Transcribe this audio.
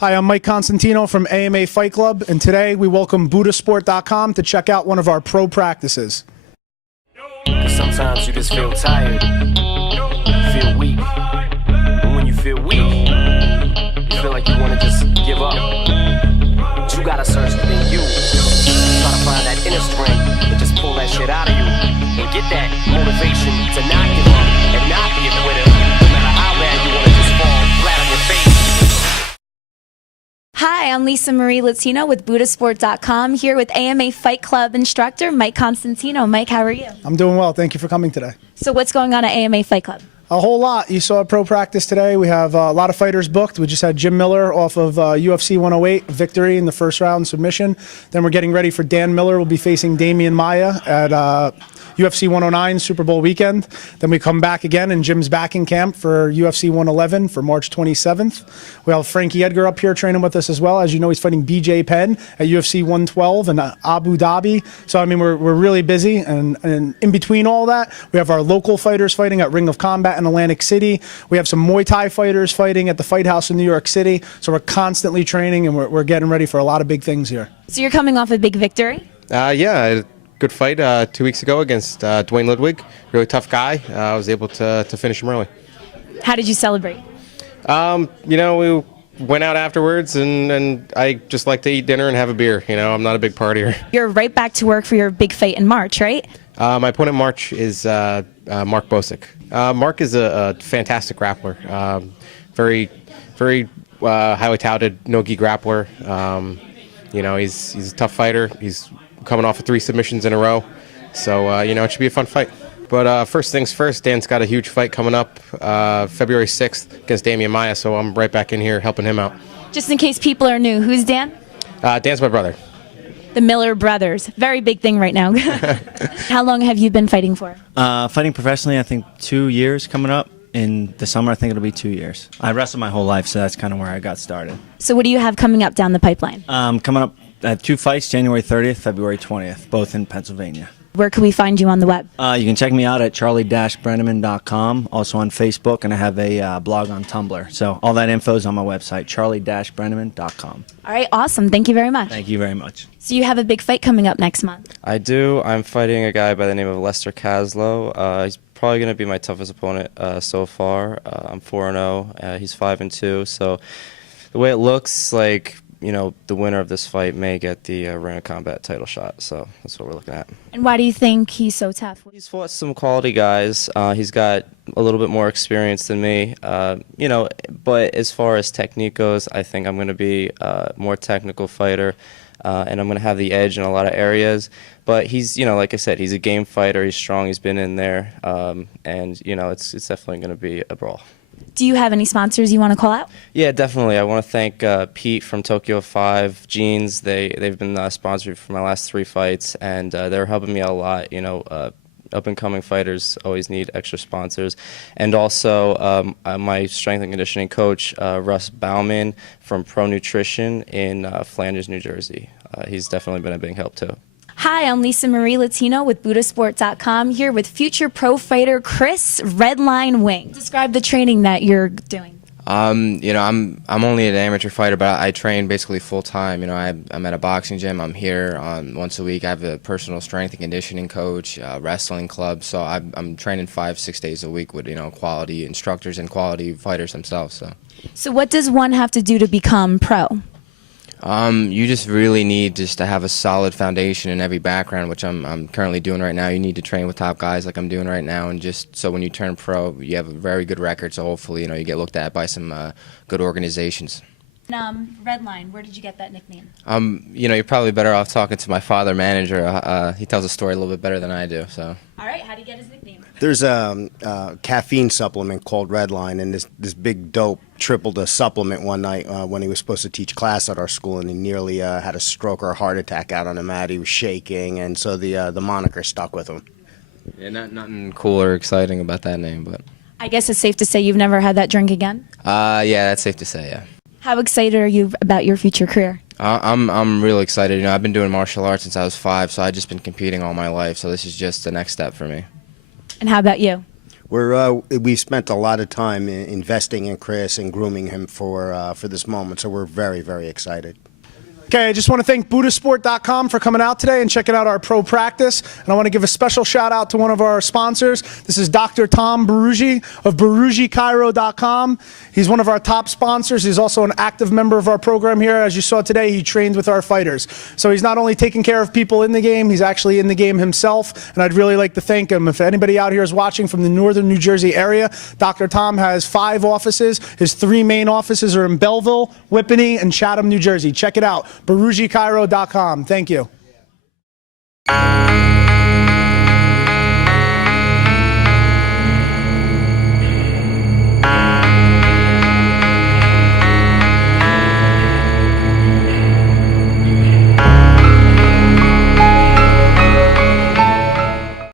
Hi, I'm Mike Constantino from AMA Fight Club, and today we welcome BuddhaSport.com to check out one of our pro practices. Sometimes you just feel tired, you feel weak, and when you feel weak, you feel like you want to just give up. But you gotta search within you, try to find that inner strength, and just pull that shit out of you, and get that motivation to not give up, and not be a quitter, no matter how bad you want to just fall flat on your face. Hi, I'm Lisa Marie Latino with BuddhaSport.com, here with AMA Fight Club instructor Mike Constantino. Mike, how are you? I'm doing well. Thank you for coming today. So what's going on at AMA Fight Club? A whole lot. You saw a pro practice today. We have a lot of fighters booked. We just had Jim Miller off of UFC 108, victory in the first round submission. Then we're getting ready for Dan Miller. We'll be facing Damian Maia at UFC 109 Super Bowl weekend. Then we come back again, and Jim's back in camp for UFC 111 for March 27th. We have Frankie Edgar up here training with us as well. As you know, he's fighting BJ Penn at UFC 112 in Abu Dhabi. So, I mean, we're really busy. And in between all that, we have our local fighters fighting at Ring of Combat in Atlantic City. We have some Muay Thai fighters fighting at the Fight House in New York City. So we're constantly training, and we're getting ready for a lot of big things here. So you're coming off a big victory? Yeah. Good fight 2 weeks ago against Dwayne Ludwig. Really tough guy. I was able to finish him early. How did you celebrate? We went out afterwards, and I just like to eat dinner and have a beer. I'm not a big partier. You're right back to work for your big fight in March, right? My opponent in March is Mark Bosick. Mark is a fantastic grappler. Very highly touted no-gi grappler. He's a tough fighter. He's coming off of 3 submissions in a row. So, it should be a fun fight. But first things first, Dan's got a huge fight coming up February 6th against Damian Maia, so I'm right back in here helping him out. Just in case people are new, who's Dan? Dan's my brother. The Miller brothers. Very big thing right now. How long have you been fighting for? Fighting professionally, I think 2 years coming up. In the summer, I think it'll be 2 years. I wrestled my whole life, so that's kind of where I got started. So what do you have coming up down the pipeline? Coming up, I have 2 fights, January 30th, February 20th, both in Pennsylvania. Where can we find you on the web? You can check me out at charlie-brenneman.com, also on Facebook, and I have a blog on Tumblr. So all that info is on my website, charlie-brenneman.com. All right, awesome. Thank you very much. Thank you very much. So you have a big fight coming up next month. I do. I'm fighting a guy by the name of Lester Caslow. He's probably going to be my toughest opponent so far. I'm 4-0. He's 5-2. So the way it looks like, the winner of this fight may get the Ring of Combat title shot. So that's what we're looking at. And why do you think he's so tough? He's fought some quality guys. He's got a little bit more experience than me. But as far as technique goes, I think I'm going to be a more technical fighter. And I'm going to have the edge in a lot of areas. But he's, like I said, he's a game fighter. He's strong. He's been in there. It's definitely going to be a brawl. Do you have any sponsors you want to call out? Yeah, definitely. I want to thank Pete from Tokyo 5 Jeans. They've been sponsoring for my last 3 fights, and they're helping me out a lot. Up-and-coming fighters always need extra sponsors. And also my strength and conditioning coach, Russ Bauman from Pro Nutrition in Flanders, New Jersey. He's definitely been a big help, too. Hi, I'm Lisa Marie Latino with BuddhaSport.com, here with future pro fighter Chris Redline Wing. Describe the training that you're doing. I'm only an amateur fighter, but I train basically full time. I'm at a boxing gym. I'm here once a week. I have a personal strength and conditioning coach, wrestling club. So I'm training 5-6 days a week with quality instructors and quality fighters themselves. So what does one have to do to become pro? You just really need to have a solid foundation in every background, which I'm currently doing right now. You need to train with top guys like I'm doing right now, and just so when you turn pro, you have a very good record. So hopefully, you get looked at by some good organizations. Redline, where did you get that nickname? You're probably better off talking to my father, manager. He tells the story a little bit better than I do. So. All right, how do you get his nickname? There's a caffeine supplement called Redline, and this big dope tripled a supplement one night when he was supposed to teach class at our school, and he nearly had a stroke or a heart attack out on him. He was shaking, and so the moniker stuck with him. Yeah, nothing cool or exciting about that name, but. I guess it's safe to say you've never had that drink again? Yeah, that's safe to say, yeah. How excited are you about your future career? I'm really excited. I've been doing martial arts since I was 5, so I've just been competing all my life. So this is just the next step for me. And how about you? We spent a lot of time investing in Chris and grooming him for this moment, so we're very, very excited. Okay, I just want to thank Buddhasport.com for coming out today and checking out our pro practice. And I want to give a special shout out to one of our sponsors. This is Dr. Tom Barugi of BarugiChiro.com. He's one of our top sponsors. He's also an active member of our program here. As you saw today, he trained with our fighters. So he's not only taking care of people in the game, he's actually in the game himself. And I'd really like to thank him. If anybody out here is watching from the northern New Jersey area, Dr. Tom has 5 offices. His 3 main offices are in Belleville, Whippany, and Chatham, New Jersey. Check it out. BarugiChiro.com. Thank you.